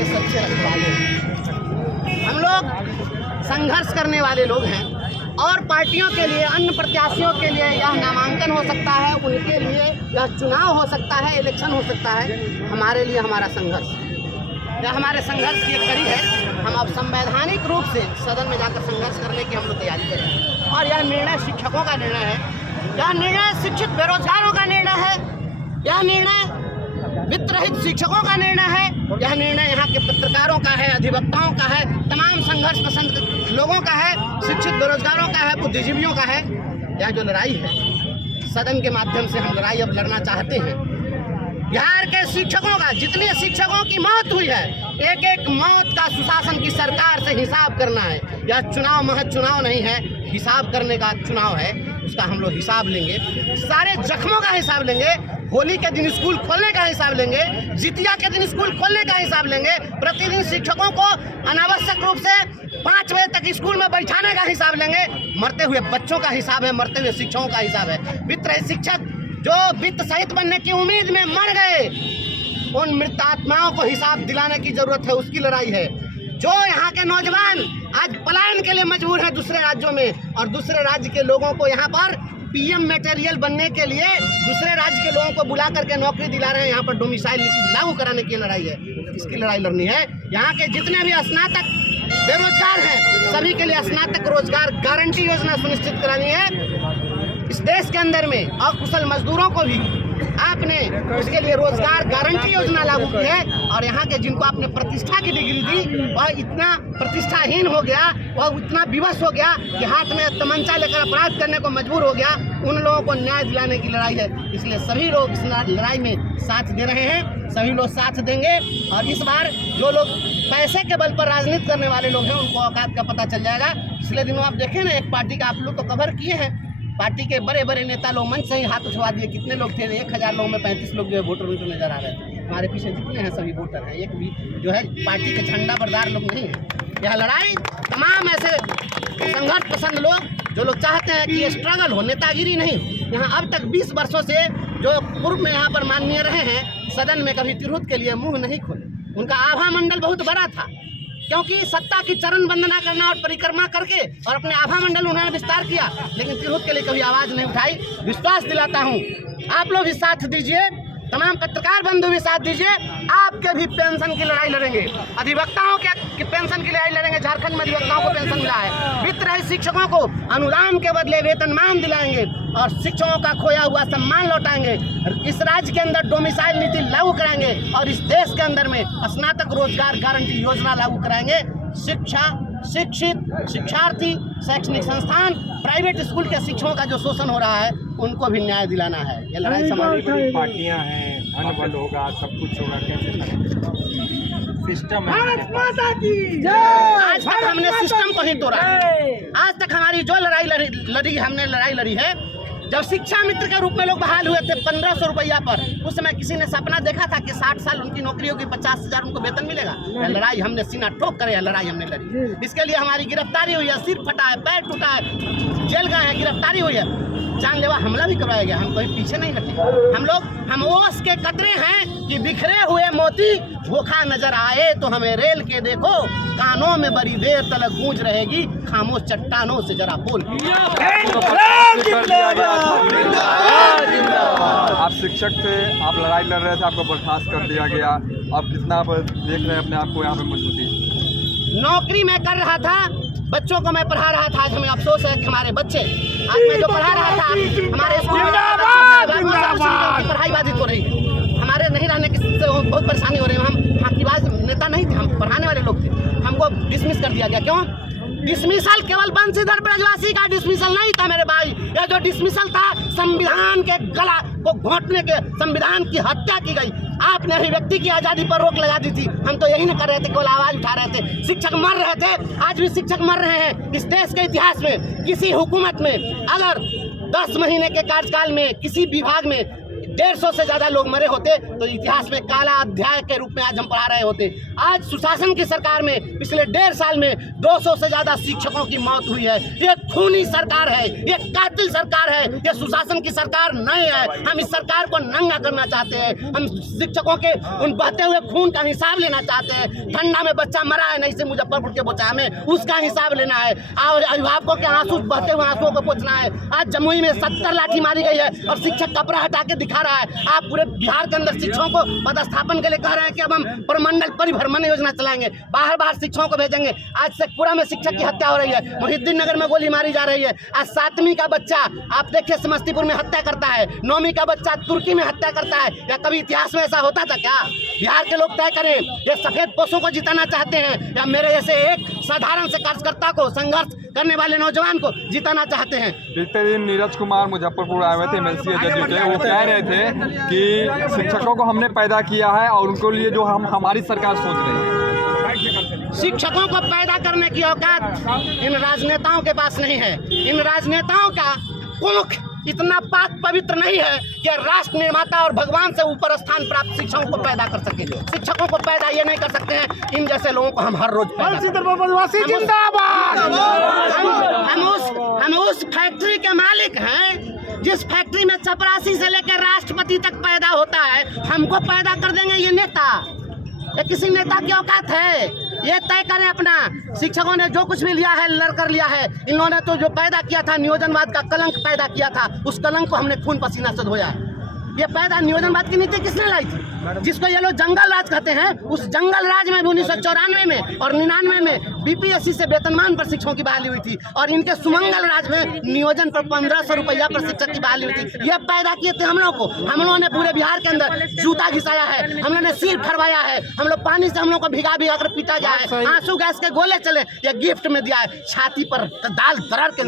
के सच्चे रखवाले हैं। हम लोग संघर्ष करने वाले लोग हैं और पार्टियों के लिए, अन्य प्रत्याशियों के लिए यह नामांकन हो सकता है, उनके लिए यह चुनाव हो सकता है, इलेक्शन हो सकता है। हमारे लिए हमारा संघर्ष, यह हमारे संघर्ष की एक कड़ी है। हम अब संवैधानिक रूप से सदन में जाकर संघर्ष करने की हम लोग तैयारी करें। और यह निर्णय शिक्षकों का निर्णय है, यह निर्णय शिक्षित बेरोजगारों का निर्णय है, यह निर्णय वित्त रहित शिक्षकों का निर्णय है, यह निर्णय यहाँ के पत्रकारों का है, अधिवक्ताओं का है, तमाम संघर्ष पसंद लोगों का है, शिक्षित बेरोजगारों का है, बुद्धिजीवियों का है। यह जो लड़ाई है, सदन के माध्यम से हम लड़ाई अब लड़ना चाहते हैं। बिहार के शिक्षकों का, जितने शिक्षकों की मौत हुई है, एक एक मौत का सुशासन की सरकार से हिसाब करना है। यह चुनाव महज चुनाव नहीं है, हिसाब करने का चुनाव है। उसका हम लोग हिसाब लेंगे, सारे जख्मों का हिसाब लेंगे, होली के दिन स्कूल खोलने का हिसाब लेंगे, जितिया के दिन स्कूल खोलने का हिसाब लेंगे, प्रतिदिन शिक्षकों को अनावश्यक रूप से 5 बजे तक स्कूल में बैठाने का हिसाब लेंगे। मरते हुए बच्चों का हिसाब है, मरते हुए शिक्षकों का हिसाब है। वित्त रहित शिक्षक जो वित्त सहित बनने की उम्मीद में मर गए, उन मृत आत्माओं को हिसाब दिलाने की जरूरत है, उसकी लड़ाई है। जो यहाँ के नौजवान आज पलायन के लिए मजबूर हैं दूसरे राज्यों में, और दूसरे राज्य के लोगों को यहाँ पर पीएम मटेरियल बनने के लिए दूसरे राज्य के लोगों को बुला करके नौकरी दिला रहे हैं। यहाँ पर डोमिसाइल नीति लागू कराने की लड़ाई है, इसकी लड़ाई लड़नी है। यहाँ के जितने भी स्नातक बेरोजगार हैं, सभी के लिए स्नातक रोजगार गारंटी योजना सुनिश्चित करानी है इस देश के अंदर में। और कुशल मजदूरों को भी आपने उसके लिए रोजगार गारंटी योजना लागू की है। और यहाँ के जिनको आपने प्रतिष्ठा की डिग्री दी, वह इतना प्रतिष्ठाहीन हो गया, वह इतना विवश हो गया कि हाथ में तमंचा लेकर अपराध करने को मजबूर हो गया। उन लोगों को न्याय दिलाने की लड़ाई है, इसलिए सभी लोग इस लड़ाई में साथ दे रहे हैं, सभी लोग साथ देंगे। और इस बार जो लोग पैसे के बल पर राजनीति करने वाले लोग हैं, उनको औकात का पता चल जाएगा। पिछले दिनों आप देखें ना, एक पार्टी का आप लोग तो कवर किए हैं, पार्टी के बड़े बड़े नेता लोग मंच से ही हाथ उठवा दिए। कितने लोग थे? 1000 लोगों में 35 लोग जो है वोटर उनको नजर आ रहे थे। हमारे पीछे जितने हैं सभी वोटर हैं, एक भी जो है पार्टी के झंडा बरदार लोग नहीं है। यह लड़ाई तमाम ऐसे संघर्ष पसंद लोग जो लोग चाहते हैं कि स्ट्रगल हो, नेतागिरी नहीं हो। यहाँ अब तक 20 वर्षों से जो पूर्व में यहाँ पर माननीय रहे हैं, सदन में कभी तिरहुत के लिए मुंह नहीं खोले। उनका आभा मंडल बहुत बड़ा था, क्योंकि सत्ता की चरण वंदना करना और परिक्रमा करके और अपने आभा मंडल उन्होंने विस्तार किया, लेकिन तिरहुत के लिए कभी आवाज नहीं उठाई। विश्वास दिलाता हूँ, आप लोग भी साथ दीजिए, तमाम पत्रकार बंधु भी साथ दीजिए। आपके भी पेंशन की लड़ाई लड़ेंगे, अधिवक्ताओं के पेंशन की लड़ाई लड़ेंगे। झारखंड में अधिवक्ताओं को पेंशन मिला है। वित्त रहित शिक्षकों को अनुदान के बदले वेतनमान दिलाएंगे और शिक्षकों का खोया हुआ सम्मान लौटाएंगे। इस राज्य के अंदर डोमिसाइल नीति लागू कराएंगे और इस देश के अंदर में स्नातक रोजगार गारंटी योजना लागू कराएंगे। शिक्षा, शिक्षित, शिक्षार्थी, शैक्षणिक संस्थान, प्राइवेट स्कूल के शिक्षकों का जो शोषण हो रहा है, उनको भी न्याय दिलाना है। ये लड़ाई समाज की पार्टियां हैं, धन बल होगा, सब कुछ होगा, कैसे सिस्टम है। आज तक हमने सिस्टम को ही तोड़ा। आज तक हमारी जो लड़ाई लड़ी है, जब शिक्षा मित्र के रूप में लोग बहाल हुए थे 1500 रुपया पर, उस समय किसी ने सपना देखा था कि 60 साल उनकी नौकरी होगी, 50,000 उनको वेतन मिलेगा? यह लड़ाई हमने सीना ठोक कर यह लड़ाई हमने लड़ी। इसके लिए हमारी गिरफ्तारी हुई है, सिर फटा है, पैर टूटा है, जेल गए हैं, गिरफ्तारी हुई है, जानलेवा हमला भी करवाया गया। हम कहीं पीछे नहीं हटे। हम ओस के कतरे हैं कि बिखरे हुए मोती धोखा नजर आए तो हमें रेल के देखो, कानों में बड़ी देर तक गूंज रहेगी, खामोश चट्टानों से जरा बोल। आप शिक्षक थे, आप लड़ाई लड़ रहे थे, आपको बर्खास्त कर दिया गया। आप कितना देख रहे हैं अपने आप को यहाँ पे मजबूती? नौकरी मैं कर रहा था, बच्चों को मैं पढ़ा रहा था। आज हमें अफसोस है कि हमारे बच्चे, आज मैं जो पढ़ा रहा था हमारे स्कूल में पढ़ाई बाधित हो रही है। हमारे नहीं रहने की बहुत परेशानी हो रही है। हम फाकीबाज नेता नहीं थे, हम पढ़ाने वाले लोग थे। हमको डिसमिस कर दिया गया। क्यों डिसमिसल? केवल बंशीधर ब्रजवासी का डिसमिसल नहीं था मेरे भाई। यह जो डिसमिसल था, संविधान के गला को घोंटने के, संविधान की हत्या की गई। आपने अभिव्यक्ति की आजादी पर रोक लगा दी थी। हम तो यही नहीं कर रहे थे, केवल आवाज उठा रहे थे। शिक्षक मर रहे थे, आज भी शिक्षक मर रहे हैं। इस देश के इतिहास में किसी हुकूमत में अगर 10 महीने के कार्यकाल में किसी विभाग में 150 से ज़्यादा लोग मरे होते तो इतिहास में काला अध्याय के रूप में आज हम पढ़ा रहे होते। आज सुशासन की सरकार में पिछले 1.5 साल में 200 से ज़्यादा शिक्षकों की मौत हुई है। ये खूनी सरकार है, ये कातिल सरकार है, ये सुशासन की सरकार नहीं है। हम इस सरकार को नंगा करना चाहते हैं। हम शिक्षकों के उन बहते हुए खून का हिसाब लेना चाहते हैं। ठंडा में बच्चा मरा है नहीं से मुजफ्फरपुर के बोचा में, उसका हिसाब लेना है और अभिभावकों के आंसू बहते हुए आंसुओं को पोंछना है। आज जमुई में 70 लाठी मारी गई है और शिक्षक कपड़ा हटा के दिखा रहा है। आप पूरे बिहार के अंदर शिक्षकों को पदस्थापन के लिए कह रहे हैं कि अब हम प्रमंडल परिभ्रमण योजना चलाएंगे, बाहर शिक्षकों को भेजेंगे। आज शेखपुरा में शिक्षक की हत्या हो रही है, मुहिद्दीन नगर में गोली मारी जा रही है। आज 7वीं का बच्चा आप देखिए समस्तीपुर में हत्या करता है, 9वीं का बच्चा तुर्की में हत्या करता है। या कभी इतिहास में ऐसा होता था क्या? बिहार के लोग तय करें, ये सफेद पोषों को जिताना चाहते हैं या मेरे जैसे एक साधारण से कार्यकर्ता को, संघर्ष करने वाले नौजवान को जिताना चाहते हैं? बीते दिन नीरज कुमार मुजफ्फरपुर आए हुए थे एमएलसी एजेंसी के, वो कह रहे थे कि शिक्षकों को हमने पैदा किया है और उनको लिए जो हमारी सरकार सोच रही है। शिक्षकों को पैदा करने की औकात इन राजनेताओं के पास नहीं है। इन राजनेताओं का कोख इतना पाक पवित्र नहीं है कि राष्ट्र निर्माता और भगवान से ऊपर स्थान प्राप्त शिक्षकों को पैदा कर सके। शिक्षकों को पैदा ये नहीं कर सकते हैं। इन जैसे लोगों को हम हर रोज हम उस फैक्ट्री के मालिक हैं जिस फैक्ट्री में चपरासी से लेकर राष्ट्रपति तक पैदा होता है। हमको पैदा कर देंगे ये नेता? ये किसी नेता की औकात है? ये तय करें अपना। शिक्षकों ने जो कुछ भी लिया है लड़कर लिया है। इन लोगों ने तो जो पैदा किया था, नियोजनवाद का कलंक पैदा किया था, उस कलंक को हमने खून पसीना से धोया। ये पैदा नियोजनवाद की नीति किसने लाई थी? जिसको ये लोग जंगल राज कहते हैं, उस जंगल राज में 1994 में और 99 में बीपीएससी से वेतनमान पर शिक्षकों की बहाली हुई थी और इनके सुमंगल राज में नियोजन पर 1500 रुपया पर शिक्षक की बहाली हुई थी। ये पैदा किए थे हम लोग को। हम लोगों ने पूरे बिहार के अंदर जूता घिसाया है, हम लोगों ने सिर फरवाया है, हम लोग पानी से हम लोग को भिगा भिगा कर पीटा गया है, आंसू गैस के गोले चले, ये गिफ्ट में दिया है, छाती पर दाल दरार के